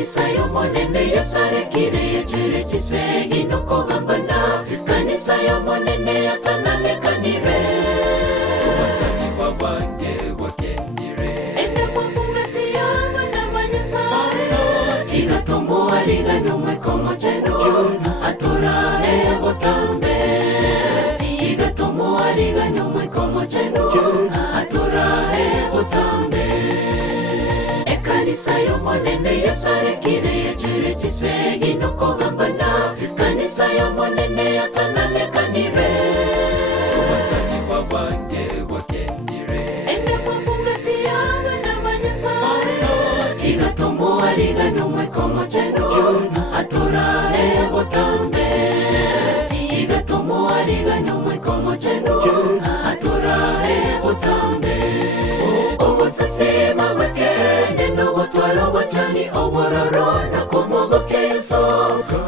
Kanisa yo monene yasarekire yejere chisegi no kogambana. Kanisa yo monene yatanalekanire Wachani wabange wakenire ende mwamungati yago n'abanyisa tigatomboa ligano mwekomo chenu atora botambe tigatomboa ligano mwekomo chenu atora botambe Kanisa yo monene yasarekire yejere chisegi no kogambana. Kanisa yo monene yatanalekanire Wachani wabange wakenire ende mwamungati yago n'abanyisa tigatomboa ligano mwekomo chenu atora botambe tigatomboa ligano mwekomo chenu atora botambe obosasima wekende nogotwaro wachani obororo nakomogo keso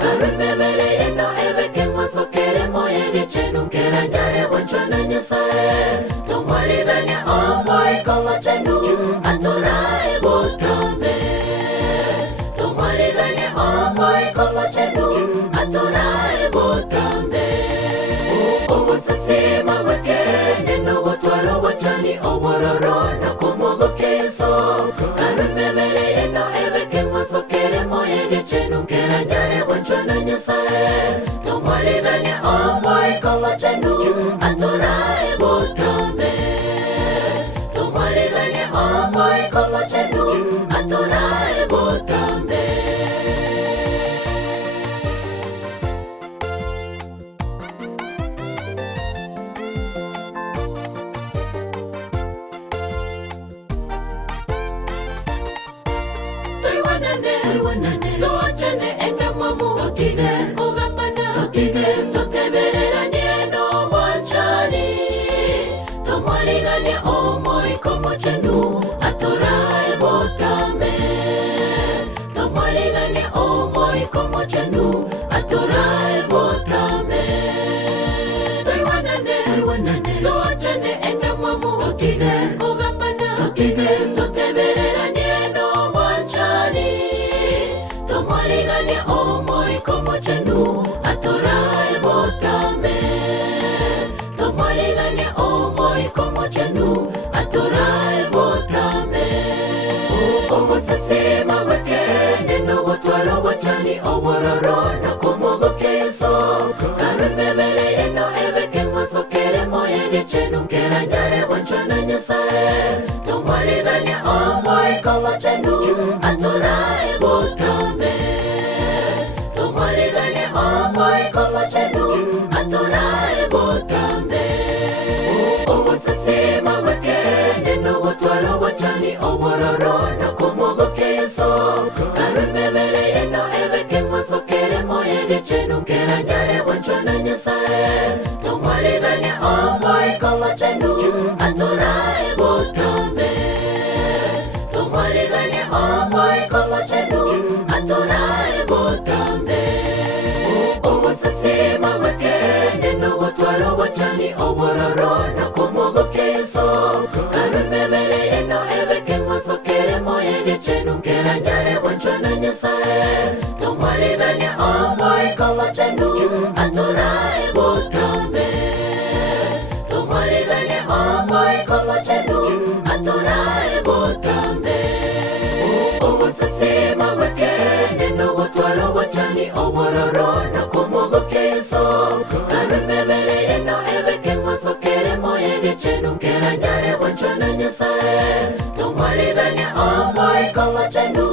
karumebere yeno ebeke mwasokere moyege chenu keranyare wanchana nyasae tomwariganya omoikomo chenu atorae botambe tomwariganya omoikomo chenu atorae botambe obosasima wekende nogotwaro wachani obororo nakomogo keso karumebere yeno ebeke mwasokere moyege chenu keranyare wanchana nyasae tomwariganya omoikomo chenu atorae botambe tomwariganya omoikomo chenu atorae botambe Toachane enda mwamu totige kogambana totige toteberera nieno mwanchani tomwarigania omoikomo chenu atorae botambe tomwarigania omoikomo chenu atorae botambe toiwanane toachane enda mwamu totige kogambana totige toteberera nieno mwanchani tomwarigania omoikomo chenu atorae botambe tomwarigania omoikomo chenu atorae botambe obosasima wekende nogotwaro wachani obororo nakomogo keso karumebere yeno ebeke mwasokere moyege chenu keranyare wanchana nyasae tomwarigania omoikomo chenu atorae botambe tomwarigania omoikomo chenu atorae botambe obosasima wekende nogotwaro wachani obororo nakomogo keso karumebere yeno ebeke mwasokere moyege chenu keranyare wanchana nyasae tomwarigania omoikomo chenu atorae botambe tomwarigania omoikomo chenu atorae botambe obosasima wekende nogotwaro wachani obororo nakomogo keso karumebere yeno ebeke mwasokere moyege chenu keranyare wanchana nyasae tomwarigania omoikomo chenu atorae botambe tomwarigania omoikomo chenu atorae botambe obosasima wekende nogotwaro wachani obororo nakomogo keso karumebere yeno ebeke mwasokere moyege chenu keranyare wanchana nyasae tomwarigania omoikomo chenu